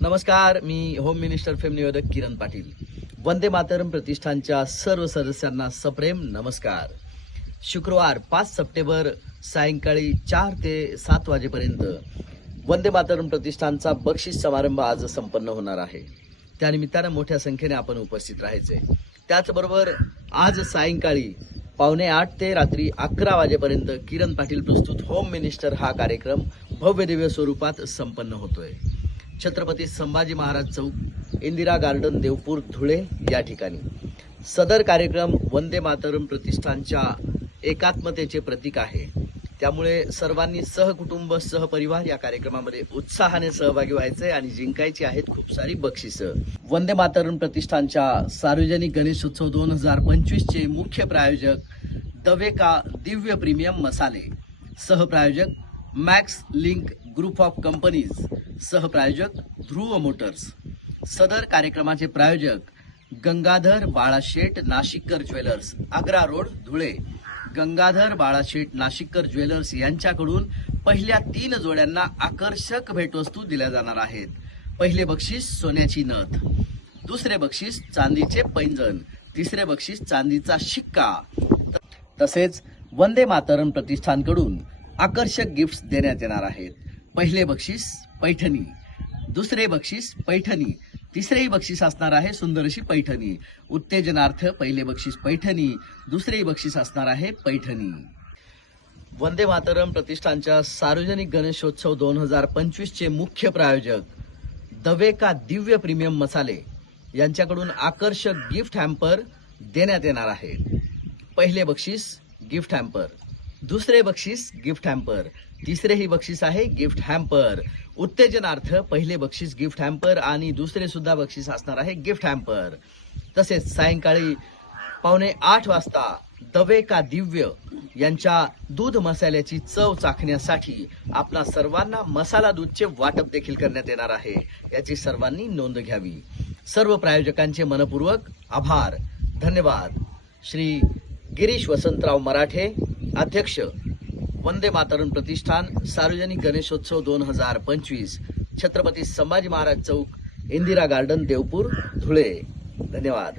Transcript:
नमस्कार, मी home minister fame निवेदक किरण पाटील. वंदे मातरम प्रतिष्ठानच्या सर्व सदस्यांना सप्रेम नमस्कार. शुक्रवार 5 सप्टेंबर सायंकाळी 4 ते 7 वाजेपर्यंत वंदे मातरम प्रतिष्ठानचा बक्षीस समारंभ आज संपन्न होणार आहे. त्यानिमित्तानं मोठ्या संख्येने आपण उपस्थित राहायचे. त्याचबरोबर आज सायंकाळी 7:45 ते रात्री 11 वाजेपर्यंत किरण पाटील प्रस्तुत होम मिनिस्टर हा कार्यक्रम भव्य दिव्य स्वरूपात संपन्न होतोय. छत्रपती संभाजी महाराज चौक, इंदिरा गार्डन, देवपूर, धुळे या ठिकाणी. सदर कार्यक्रम वंदे मातरम प्रतिष्ठानच्या एकात्मतेचे प्रतीक आहे. त्यामुळे सर्वांनी सहकुटुंब सहपरिवार या कार्यक्रमामध्ये उत्साहाने सहभागी व्हायचे आणि जिंकायची आहेत खूप सारी बक्षिसं. वंदे मातरम प्रतिष्ठानच्या सार्वजनिक गणेशोत्सव 2025 चे मुख्य प्रायोजक दवेका दिव्य प्रीमियम मसाले, सहप्रायोजक Max Link group of companies, सहप्रायोजक ध्रुव मोटर्स. सदर कार्यक्रमाचे प्रायोजक Gangadhar Balasheth Nashikkar jewellers, Agra road, Dhule. Gangadhar Balasheth Nashikkar jewellers यांच्याकडून पहिल्या 3 जोड्यांना आकर्षक भेटवस्तू दिल्या जाणार आहेत. पहिले बक्षीस सोन्याची नथ, दुसरे बक्षीस चांदीचे पैंजण, तिसरे बक्षीस चांदीचा शिक्का. तसेच वंदे मातरम प्रतिष्ठानकडून आकर्षक गिफ्ट्स देण्यात येणार आहेत. पहिले बक्षीस पैठणी, दुसरे बक्षीस पैठणी, तिसरेही बक्षीस असणार आहे सुंदर अशी पैठणी. उत्तेजनार्थ पहिले बक्षीस पैठणी, दुसरेही बक्षीस असणार आहे पैठणी. वंदे मातरम प्रतिष्ठानच्या सार्वजनिक गणेशोत्सव 2025 चे मुख्य प्रायोजक दवेका दिव्य प्रीमियम मसाले यांच्याकडून आकर्षक गिफ्ट हॅम्पर देण्यात येणार आहे. पहिले बक्षीस गिफ्ट हॅम्पर, दुसरे बक्षीस गिफ्ट हॅम्पर, तिसरेही बक्षीस आहे गिफ्ट हॅम्पर. उत्तेजनार्थ पहिले बक्षीस गिफ्ट हॅम्पर आणि दुसरे सुद्धा बक्षीस असणार आहे गिफ्ट हॅम्पर. तसेच सायंकाळी 7:45 वाजता दवेका दिव्य यांच्या दूध मसाल्याची चव चाखण्यासाठी आपणा सर्वांना मसाला दूधचे वाटप देखील करण्यात येणार आहे. याची सर्वांनी नोंद घ्यावी. सर्व प्रायोजकांचे मनपूर्वक आभार, धन्यवाद. श्री गिरीश वसंतराव मराठे, अध्यक्ष, वंदे मातरम प्रतिष्ठान, सार्वजनिक गणेशोत्सव 2025, छत्रपती संभाजी महाराज चौक, इंदिरा गार्डन, देवपूर, धुळे. धन्यवाद.